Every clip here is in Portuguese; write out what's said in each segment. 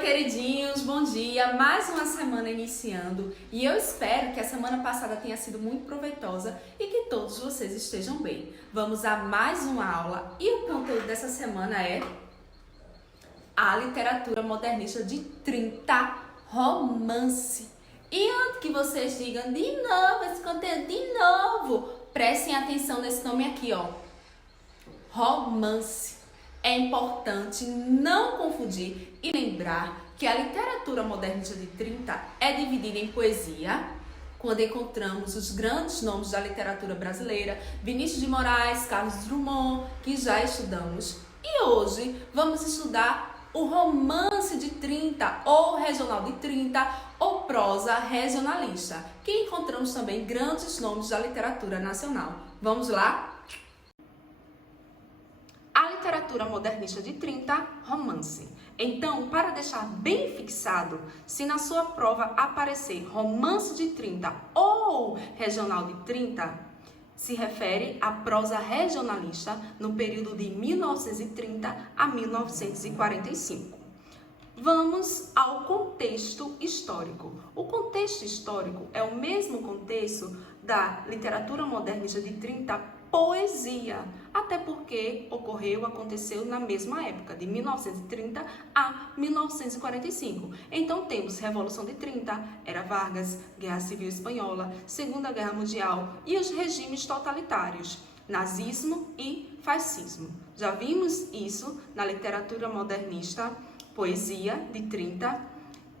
queridinhos, bom dia! Mais uma semana iniciando e eu espero que a semana passada tenha sido muito proveitosa e que todos vocês estejam bem. Vamos a mais uma aula e o conteúdo dessa semana é a literatura modernista de 30, romance. E antes que vocês digam de novo esse conteúdo, de novo, prestem atenção nesse nome aqui, ó. Romance. É importante não confundir e lembrar que a literatura modernista de 30 é dividida em poesia, quando encontramos os grandes nomes da literatura brasileira, Vinícius de Moraes, Carlos Drummond, que já estudamos. E hoje vamos estudar o romance de 30, ou regional de 30, ou prosa regionalista, que encontramos também grandes nomes da literatura nacional. Vamos lá? A literatura modernista de 30, romance. Então, para deixar bem fixado, se na sua prova aparecer romance de 30 ou regional de 30, se refere à prosa regionalista no período de 1930 a 1945. Vamos ao contexto histórico. O contexto histórico é o mesmo contexto da literatura modernista de 30, poesia, até porque aconteceu na mesma época, de 1930 a 1945. Então temos Revolução de 30, Era Vargas, Guerra Civil Espanhola, Segunda Guerra Mundial e os regimes totalitários, nazismo e fascismo. Já vimos isso na literatura modernista, poesia de 30,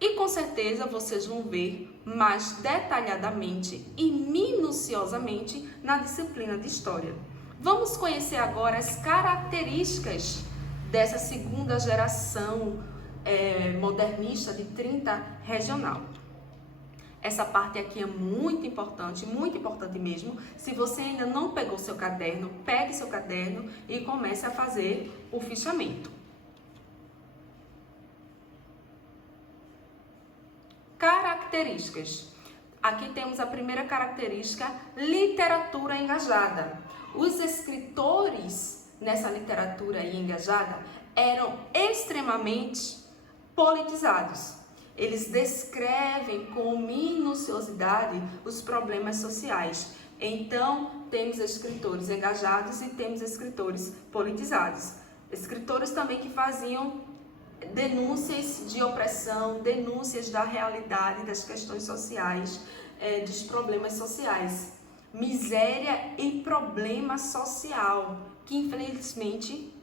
e com certeza vocês vão ver mais detalhadamente e minuciosamente na disciplina de História. Vamos conhecer agora as características dessa segunda geração modernista de 30 regional. Essa parte aqui é muito importante mesmo. Se você ainda não pegou seu caderno, pegue seu caderno e comece a fazer o fichamento. Características. Aqui temos a primeira característica, literatura engajada. Os escritores nessa literatura aí engajada eram extremamente politizados. Eles descrevem com minuciosidade os problemas sociais. Então, temos escritores engajados e temos escritores politizados. Escritores também que faziam denúncias de opressão, denúncias da realidade, das questões sociais, dos problemas sociais. Miséria e problema social, que infelizmente,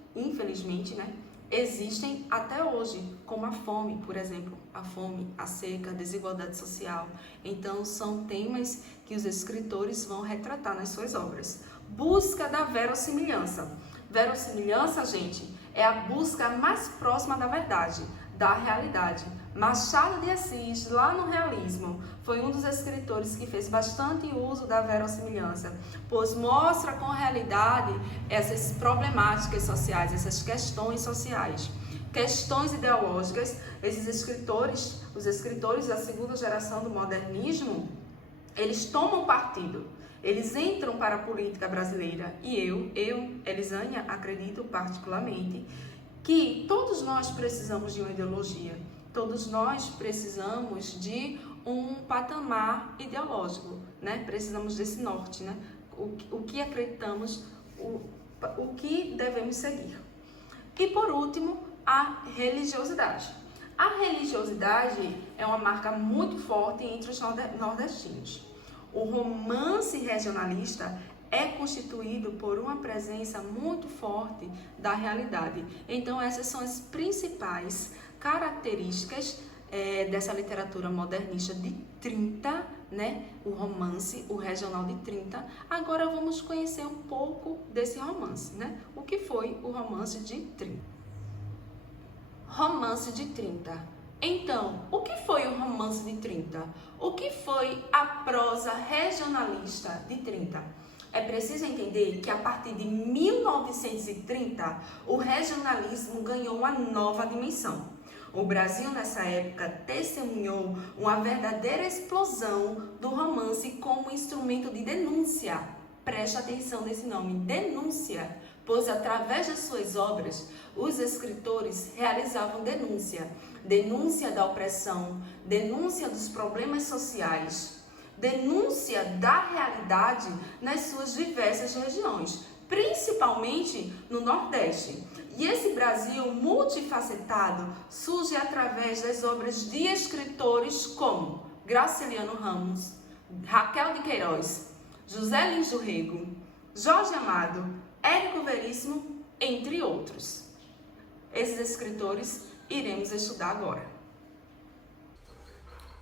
né, existem até hoje, como a fome, por exemplo. A fome, a seca, a desigualdade social. Então, são temas que os escritores vão retratar nas suas obras. Busca da verossimilhança. Verossimilhança, gente, é a busca mais próxima da verdade, da realidade. Machado de Assis, lá no realismo, foi um dos escritores que fez bastante uso da verossimilhança, pois mostra com realidade essas problemáticas sociais, essas questões sociais. Questões ideológicas, esses escritores, os escritores da segunda geração do modernismo, eles tomam partido. Eles entram para a política brasileira e eu, Elisânia, acredito particularmente que todos nós precisamos de uma ideologia, todos nós precisamos de um patamar ideológico, né? Precisamos desse norte, né? O que acreditamos, o que devemos seguir. E por último, a religiosidade. A religiosidade é uma marca muito forte entre os nordestinos. O romance regionalista é constituído por uma presença muito forte da realidade. Então, essas são as principais características dessa literatura modernista de 30, né? O romance, o regional de 30. Agora vamos conhecer um pouco desse romance, né? O que foi o romance de 30? Romance de 30. Então, o que foi o romance de 30? O que foi a prosa regionalista de 30? É preciso entender que a partir de 1930, o regionalismo ganhou uma nova dimensão. O Brasil, nessa época, testemunhou uma verdadeira explosão do romance como instrumento de denúncia. Preste atenção nesse nome, denúncia. pois através das suas obras, os escritores realizavam denúncia da opressão, denúncia dos problemas sociais, denúncia da realidade nas suas diversas regiões, principalmente no Nordeste. E esse Brasil multifacetado surge através das obras de escritores como Graciliano Ramos, Raquel de Queiroz, José Lins do Rego, Jorge Amado, Érico Veríssimo, entre outros. Esses escritores iremos estudar agora.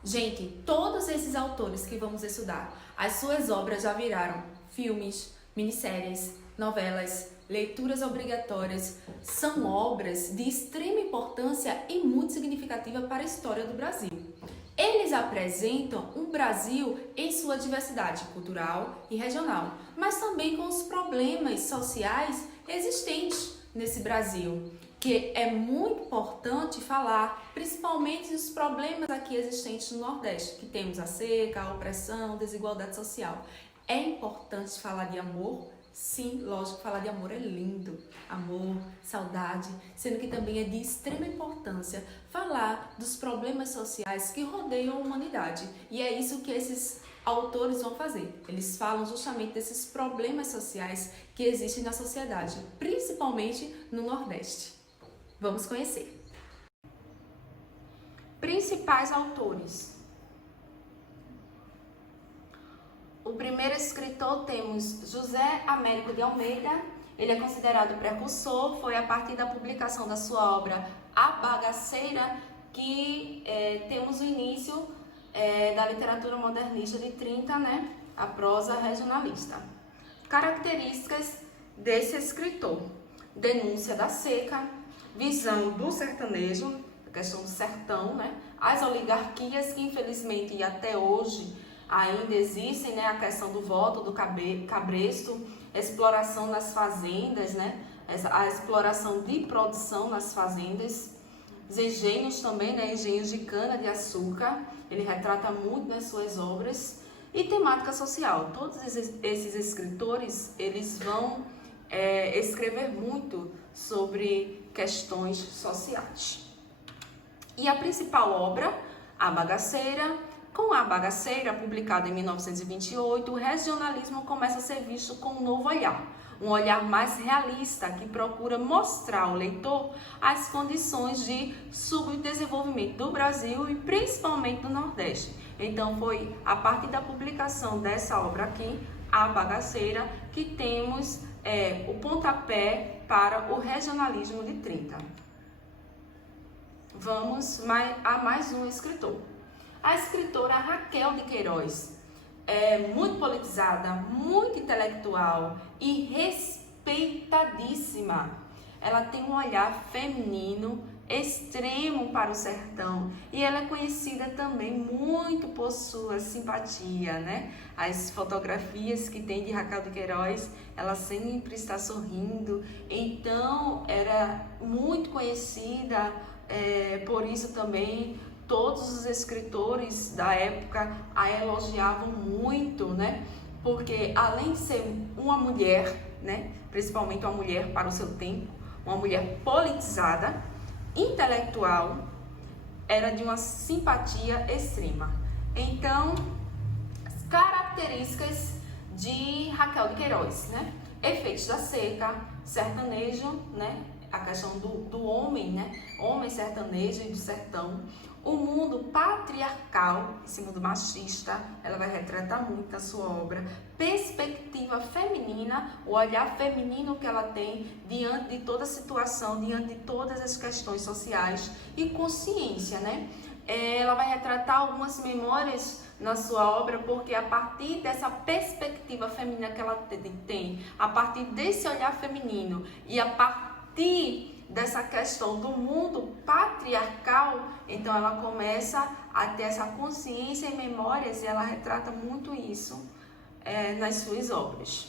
Gente, todos esses autores que vamos estudar, as suas obras já viraram filmes, minisséries, novelas, leituras obrigatórias. São obras de extrema importância e muito significativa para a história do Brasil. Eles apresentam um Brasil em sua diversidade cultural e regional, mas também com os problemas sociais existentes nesse Brasil, que é muito importante falar, principalmente dos problemas aqui existentes no Nordeste, que temos a seca, a opressão, desigualdade social. É importante falar de amor? Sim, lógico, falar de amor é lindo. Amor, saudade, sendo que também é de extrema importância falar dos problemas sociais que rodeiam a humanidade. E é isso que esses autores vão fazer. Eles falam justamente desses problemas sociais que existem na sociedade, principalmente no Nordeste. Vamos conhecer. Principais autores. O primeiro escritor temos José Américo de Almeida. Ele é considerado precursor, foi a partir da publicação da sua obra A Bagaceira que temos o início da literatura modernista de 30, né? A prosa regionalista. Características desse escritor: denúncia da seca, visão do sertanejo, a questão do sertão, né? As oligarquias que infelizmente e até hoje ainda existem, né? A questão do voto do cabresto, exploração nas fazendas, né? A exploração de produção nas fazendas, os engenhos também, né? Engenhos de cana de açúcar, ele retrata muito nas suas obras. E temática social, todos esses escritores, eles vão escrever muito sobre questões sociais. E a principal obra, A Bagaceira. Com A Bagaceira, publicada em 1928, o regionalismo começa a ser visto com um novo olhar. Um olhar mais realista, que procura mostrar ao leitor as condições de subdesenvolvimento do Brasil e principalmente do Nordeste. Então foi a partir da publicação dessa obra aqui, A Bagaceira, que temos o pontapé para o regionalismo de 30. Vamos a mais um escritor. A escritora Raquel de Queiroz é muito politizada, muito intelectual e respeitadíssima. Ela tem um olhar feminino extremo para o sertão e ela é conhecida também muito por sua simpatia, né? As fotografias que tem de Raquel de Queiroz, ela sempre está sorrindo, então era muito conhecida, por isso também todos os escritores da época a elogiavam muito, né? Porque além de ser uma mulher, né? Principalmente uma mulher para o seu tempo, uma mulher politizada, intelectual, era de uma simpatia extrema. Então, características de Raquel de Queiroz, né? Efeitos da seca, sertanejo, né? A questão do homem, né? Homem sertanejo e do sertão. O mundo patriarcal, esse mundo machista, ela vai retratar muito na sua obra. Perspectiva feminina, o olhar feminino que ela tem diante de toda a situação, diante de todas as questões sociais e consciência, né? Ela vai retratar algumas memórias na sua obra, porque a partir dessa perspectiva feminina que ela tem, a partir desse olhar feminino e a partir dessa questão do mundo patriarcal, então ela começa a ter essa consciência e memórias e ela retrata muito isso nas suas obras.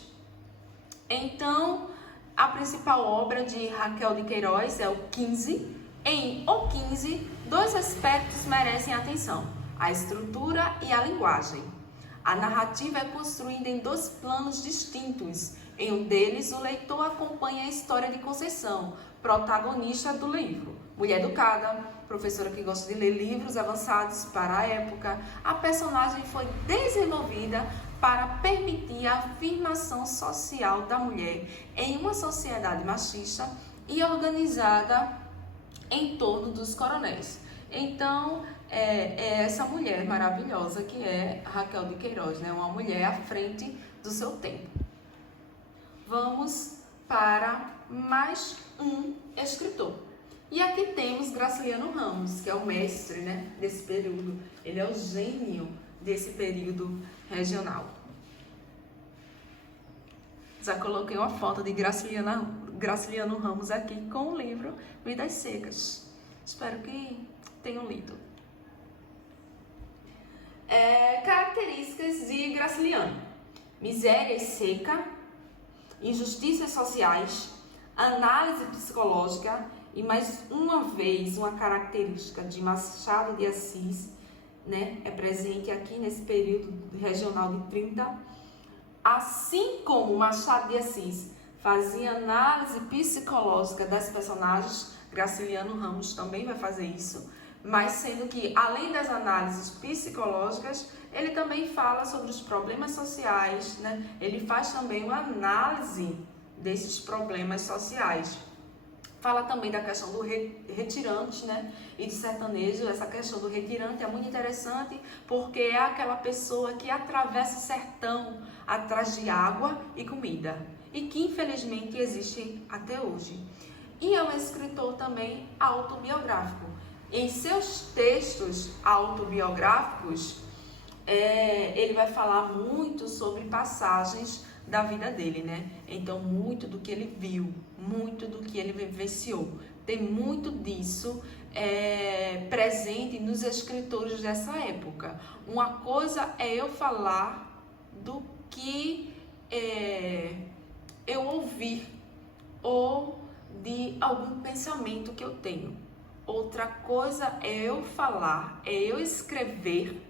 Então, a principal obra de Raquel de Queiroz é o 15. Em O 15, dois aspectos merecem atenção: a estrutura e a linguagem. A narrativa é construída em dois planos distintos, Em um deles, o leitor acompanha a história de Conceição, protagonista do livro. Mulher educada, professora que gosta de ler livros avançados para a época, a personagem foi desenvolvida para permitir a afirmação social da mulher em uma sociedade machista e organizada em torno dos coronéis. Então, é essa mulher maravilhosa que é Raquel de Queiroz, né? Uma mulher à frente do seu tempo. Vamos para mais um escritor. E aqui temos Graciliano Ramos, que é o mestre, né, desse período. Ele é o gênio desse período regional. Já coloquei uma foto de Graciliano Ramos aqui com o livro Vidas Secas. Espero que tenham lido. Características de Graciliano: miséria seca, injustiças sociais, análise psicológica e, mais uma vez, uma característica de Machado de Assis, né, é presente aqui nesse período regional de 30. Assim como Machado de Assis fazia análise psicológica das personagens, Graciliano Ramos também vai fazer isso, mas sendo que, além das análises psicológicas, ele também fala sobre os problemas sociais, né? Ele faz também uma análise desses problemas sociais. Fala também da questão do retirante, né? E de sertanejo. Essa questão do retirante é muito interessante porque é aquela pessoa que atravessa o sertão atrás de água e comida e que infelizmente existe até hoje. E é um escritor também autobiográfico. Em seus textos autobiográficos, ele vai falar muito sobre passagens da vida dele, né? Então, muito do que ele viu, muito do que ele vivenciou. Tem muito disso presente nos escritores dessa época. Uma coisa é eu falar do que eu ouvi ou de algum pensamento que eu tenho. Outra coisa é eu falar, é eu escrever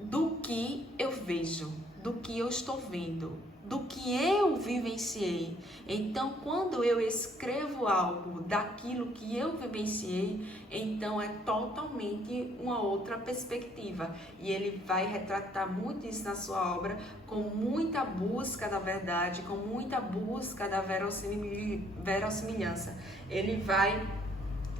do que eu vejo, do que eu estou vendo, do que eu vivenciei. Então, quando eu escrevo algo daquilo que eu vivenciei, então é totalmente uma outra perspectiva. E ele vai retratar muito isso na sua obra, com muita busca da verdade, com muita busca da verossimilhança. Ele vai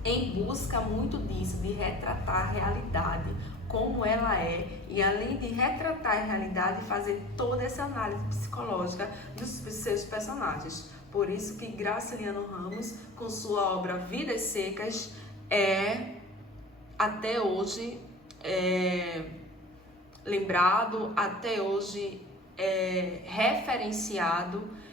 em busca muito disso, de retratar a realidade como ela é, e além de retratar a realidade, fazer toda essa análise psicológica dos seus personagens. Por isso que Graciliano Ramos, com sua obra Vidas Secas, é até hoje lembrado, até hoje referenciado.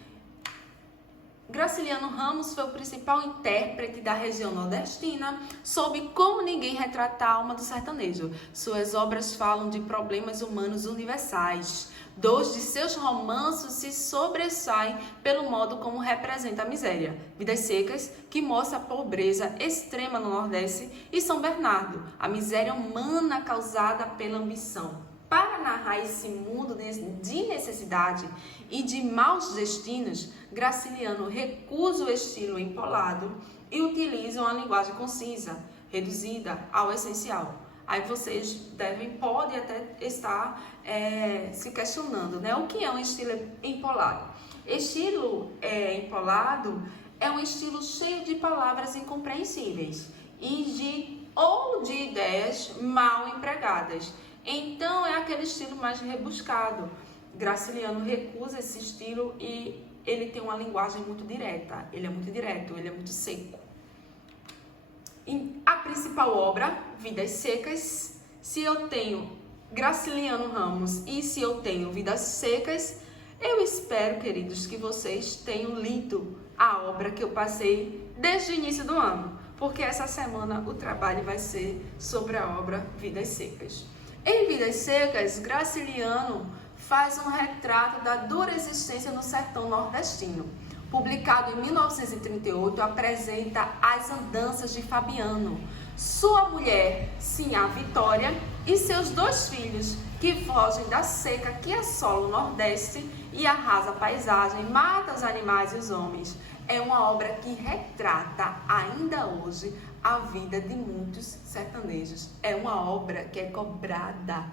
Graciliano Ramos foi o principal intérprete da região nordestina, soube como ninguém retratar a alma do sertanejo. Suas obras falam de problemas humanos universais. Dois de seus romances se sobressaem pelo modo como representa a miséria. Vidas Secas, que mostra a pobreza extrema no Nordeste, e São Bernardo, a miséria humana causada pela ambição. Para narrar esse mundo de necessidade e de maus destinos, Graciliano recusa o estilo empolado e utiliza uma linguagem concisa, reduzida ao essencial. Aí vocês podem até estar se questionando, né? O que é um estilo empolado? Estilo empolado é um estilo cheio de palavras incompreensíveis e de ideias mal empregadas. Então, é aquele estilo mais rebuscado. Graciliano recusa esse estilo e ele tem uma linguagem muito direta. Ele é muito direto, ele é muito seco. E a principal obra, Vidas Secas, se eu tenho Graciliano Ramos e se eu tenho Vidas Secas, eu espero, queridos, que vocês tenham lido a obra que eu passei desde o início do ano, porque essa semana o trabalho vai ser sobre a obra Vidas Secas. Em Vidas Secas, Graciliano faz um retrato da dura existência no sertão nordestino. Publicado em 1938, apresenta as andanças de Fabiano, sua mulher, sim, a Vitória, e seus 2 filhos, que fogem da seca que assola o Nordeste e arrasa a paisagem, mata os animais e os homens. É uma obra que retrata ainda hoje a vida de muitos sertanejos. É uma obra que é cobrada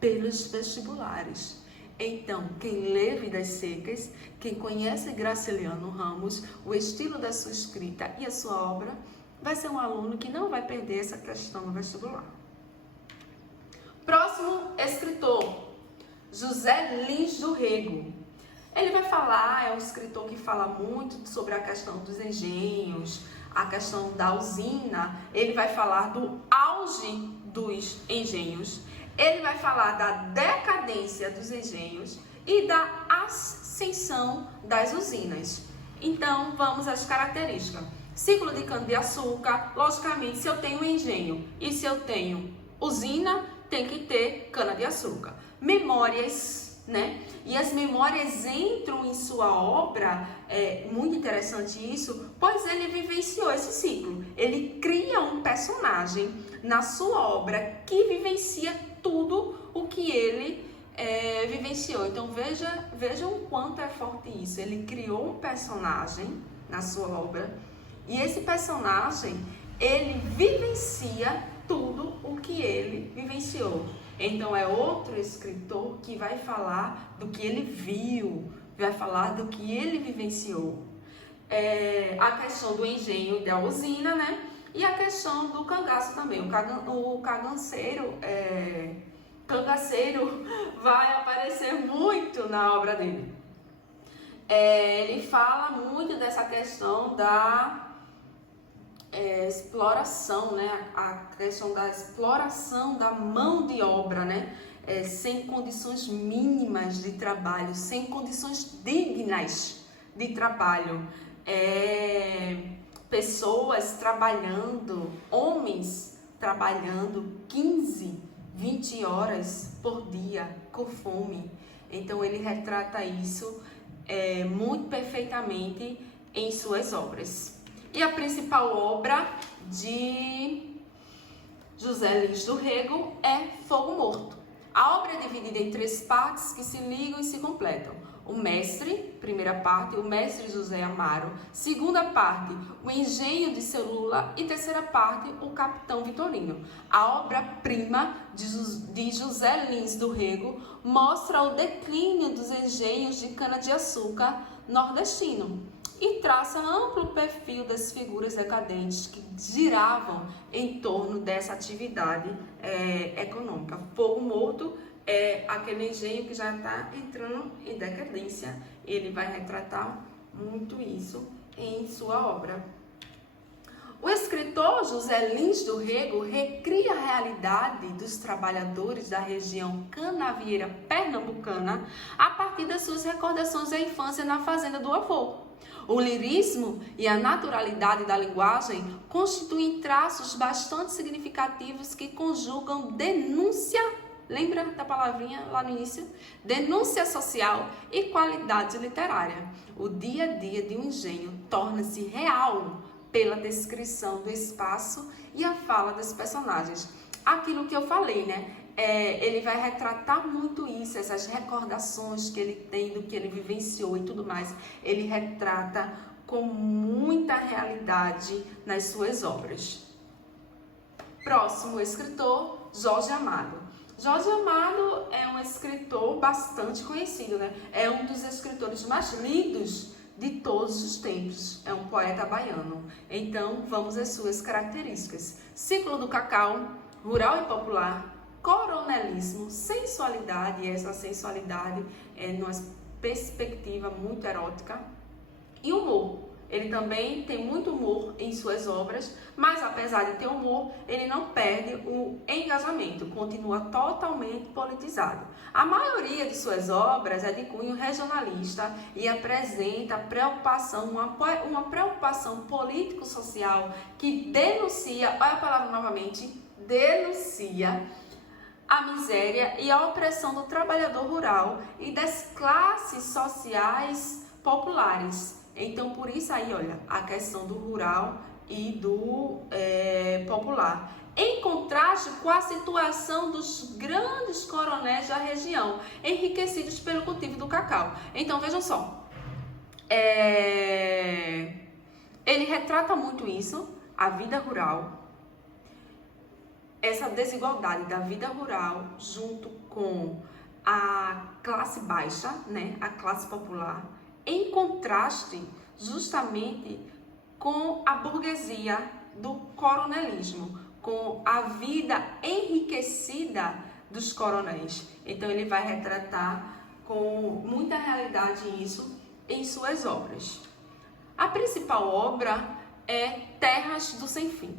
pelos vestibulares. Então, quem lê Vidas Secas, quem conhece Graciliano Ramos, o estilo da sua escrita e a sua obra, vai ser um aluno que não vai perder essa questão no vestibular. Próximo escritor, José Lins do Rego. Ele vai falar, é um escritor que fala muito sobre a questão dos engenhos, a questão da usina. Ele vai falar do auge dos engenhos. Ele vai falar da decadência dos engenhos e da ascensão das usinas. Então, vamos às características. Ciclo de cana-de-açúcar, logicamente, se eu tenho engenho e se eu tenho usina, tem que ter cana-de-açúcar. Memórias, né? E as memórias entram em sua obra, é muito interessante isso, pois ele vivenciou esse ciclo. Ele cria um personagem na sua obra que vivencia tudo o que ele vivenciou. Então vejam o quanto é forte isso. Ele criou um personagem na sua obra e esse personagem, ele vivencia tudo o que ele vivenciou. Então é outro escritor que vai falar do que ele viu, vai falar do que ele vivenciou. A questão do engenho e da usina, né? E a questão do cangaço também. O cangaceiro vai aparecer muito na obra dele. Ele fala muito dessa questão da exploração, né? A questão da exploração da mão de obra, né? Sem condições mínimas de trabalho, sem condições dignas de trabalho. Pessoas trabalhando, homens trabalhando 15, 20 horas por dia com fome. Então ele retrata isso muito perfeitamente em suas obras. E a principal obra de José Lins do Rego é Fogo Morto. A obra é dividida em 3 partes que se ligam e se completam. O mestre, primeira parte, o mestre José Amaro. Segunda parte, o engenho de seu Lula. E terceira parte, o capitão Vitorino. A obra-prima de José Lins do Rego mostra o declínio dos engenhos de cana-de-açúcar nordestino e traça amplo perfil das figuras decadentes que giravam em torno dessa atividade econômica. Fogo Morto é aquele engenho que já está entrando em decadência. Ele vai retratar muito isso em sua obra. O escritor José Lins do Rego recria a realidade dos trabalhadores da região canavieira pernambucana a partir das suas recordações da infância na fazenda do avô. O lirismo e a naturalidade da linguagem constituem traços bastante significativos que conjugam denúncia, lembra da palavrinha lá no início? Denúncia social e qualidade literária. O dia a dia de um engenho torna-se real pela descrição do espaço e a fala dos personagens. Aquilo que eu falei, né? Ele vai retratar muito isso, essas recordações que ele tem do que ele vivenciou e tudo mais. Ele retrata com muita realidade nas suas obras. Próximo escritor, Jorge Amado. Jorge Amado é um escritor bastante conhecido, né? É um dos escritores mais lidos de todos os tempos. É um poeta baiano. Então, vamos às suas características. Ciclo do cacau, rural e popular, coronelismo, sensualidade, e essa sensualidade numa perspectiva muito erótica, e humor. Ele também tem muito humor em suas obras, mas apesar de ter humor, ele não perde o engajamento, continua totalmente politizado. A maioria de suas obras é de cunho regionalista e apresenta uma preocupação político-social que denuncia, olha a palavra novamente, denuncia a miséria e a opressão do trabalhador rural e das classes sociais populares. Então, por isso aí, olha, a questão do rural e do popular, em contraste com a situação dos grandes coronéis da região, enriquecidos pelo cultivo do cacau. Então, vejam só, ele retrata muito isso, a vida rural, essa desigualdade da vida rural junto com a classe baixa, né, a classe popular, em contraste justamente com a burguesia do coronelismo, com a vida enriquecida dos coronéis. Então ele vai retratar com muita realidade isso em suas obras. A principal obra é Terras do Sem Fim.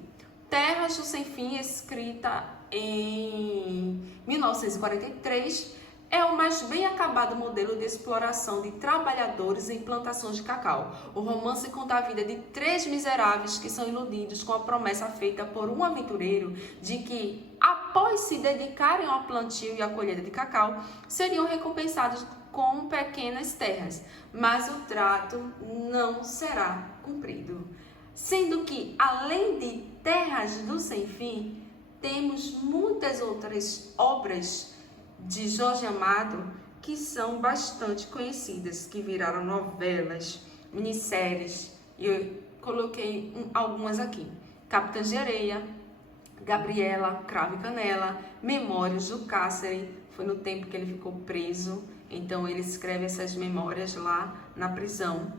Terras do Sem Fim, escrita em 1943, é o mais bem acabado modelo de exploração de trabalhadores em plantações de cacau. O romance conta a vida de 3 miseráveis que são iludidos com a promessa feita por um aventureiro de que, após se dedicarem ao plantio e à colheita de cacau, seriam recompensados com pequenas terras, mas o trato não será cumprido. Sendo que, além de Terras do Sem Fim, temos muitas outras obras de Jorge Amado que são bastante conhecidas, que viraram novelas, minisséries, e eu coloquei algumas aqui. Capitães de Areia, Gabriela, Cravo e Canela, Memórias do Cárcere, foi no tempo que ele ficou preso, então ele escreve essas memórias lá na prisão.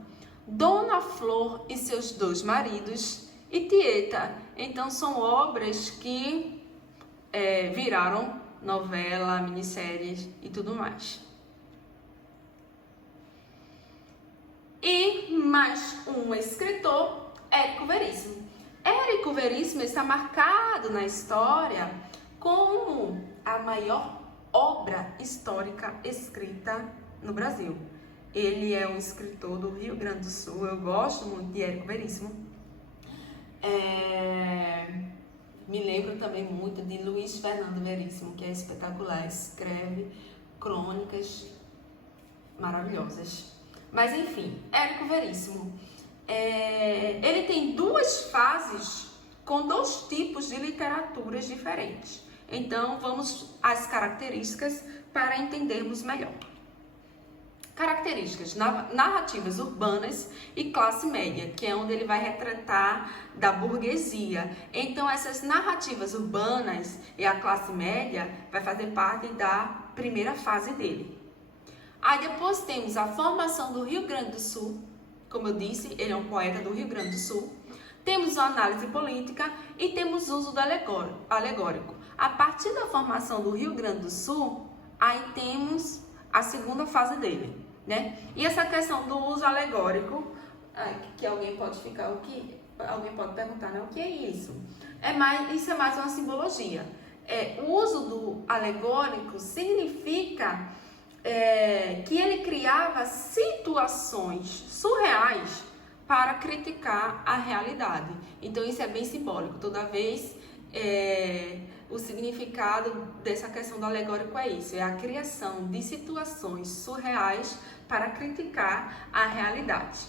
Dona Flor e seus 2 maridos e Tieta. Então são obras que viraram novela, minisséries e tudo mais. E mais um escritor, Érico Veríssimo. Érico Veríssimo está marcado na história como a maior obra histórica escrita no Brasil. Ele é um escritor do Rio Grande do Sul. Eu gosto muito de Érico Veríssimo. Me lembro também muito de Luiz Fernando Veríssimo, que é espetacular, escreve crônicas maravilhosas. Mas enfim, Érico Veríssimo, ele tem 2 fases com 2 tipos de literaturas diferentes. Então vamos às características para entendermos melhor. Características: narrativas urbanas e classe média, que é onde ele vai retratar da burguesia. Então essas narrativas urbanas e a classe média vai fazer parte da primeira fase dele. Aí depois temos a formação do Rio Grande do Sul. Como eu disse, ele é um poeta do Rio Grande do Sul. Temos a análise política e temos o uso do alegórico. A partir da formação do Rio Grande do Sul, aí temos a segunda fase dele, né? E essa questão do uso alegórico, que alguém pode alguém pode perguntar, né? O que é isso? Isso é mais uma simbologia. O uso do alegórico significa que ele criava situações surreais para criticar a realidade. Então isso é bem simbólico. Toda vez o significado dessa questão do alegórico é isso, é a criação de situações surreais para criticar a realidade.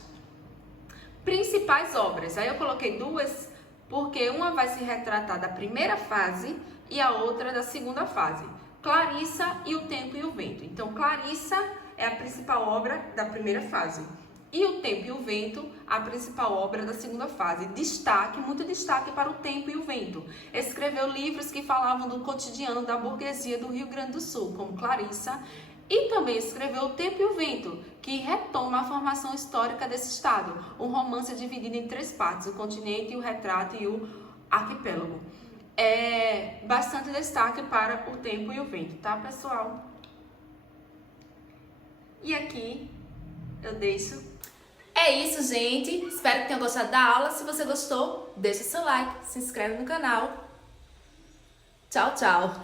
Principais obras, aí eu coloquei 2 porque uma vai se retratar da primeira fase e a outra da segunda fase. Clarissa e O Tempo e o Vento. Então Clarissa é a principal obra da primeira fase e O Tempo e o Vento, a principal obra da segunda fase. Muito destaque para O Tempo e o Vento. Escreveu livros que falavam do cotidiano da burguesia do Rio Grande do Sul, como Clarissa, e também escreveu O Tempo e o Vento, que retoma a formação histórica desse estado. Um romance dividido em 3 partes, o continente, o retrato e o arquipélago. Bastante destaque para O Tempo e o Vento, tá, pessoal? E aqui eu deixo. É isso, gente. Espero que tenham gostado da aula. Se você gostou, deixa seu like, se inscreve no canal. Tchau, tchau.